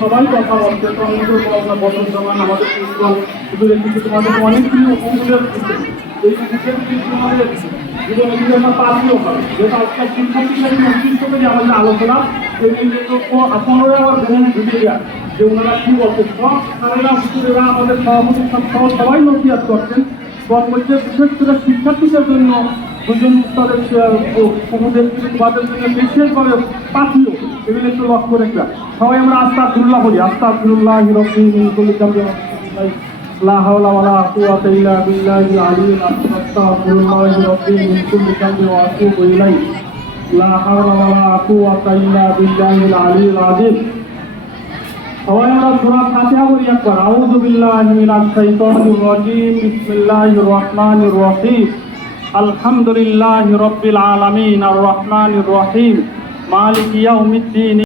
সবাই কথা বলছে বদল জমান আমাদের তোমাদের অনেকগুলি অনুদের এই আমাদের জীবনে কিন্তু আমরা পালিও হবে যেটা আজকাল শিক্ষার্থীদের নির্দিষ্ট করে আমাদের আলোচনা আপনারা আবার ধরেন ভিডিও যে ওনারা কি বলছেন সব সারেরা হুজুরেরা আমাদের সভাপতি সবাই নথিয়াত করছেন বলছে বিশেষ করে শিক্ষার্থীদের জন্য দুজন স্তরের উপদেশ তাদের জন্য বিশেষভাবে পাঠিও এগুলো একটু লক্ষ্য রেখা সবাই আমরা আস্তাগফিরুল্লাহ বলি আস্তাগফিরুল্লাহ রাব্বি মিন কুল্লি যামবিন লা হাওলা ওয়ালা কুওয়াতা ইল্লা বিল্লাহিল আলিয়্যিল আযীম আস্তাগফিরুল্লাহ রাব্বি মিন কুল্লি যামবিন ওয়া আতুবু ইলাইহি লা হাওলা ওয়ালা কুওয়াতা ইল্লা বিল্লাহিল আলিয়্যিল আযীম সবাই আমরা সূরা ফাতিহা পড়ি একবার আউযু বিল্লাহি মিনাশ শাইতানির রাজীম বিসমিল্লাহির রহমানির রহিম আলহামদুলিল্লাহি রাব্বিল আলামিন আর রহমানির রহিম মালিকি ইয়াউমিদ্দিন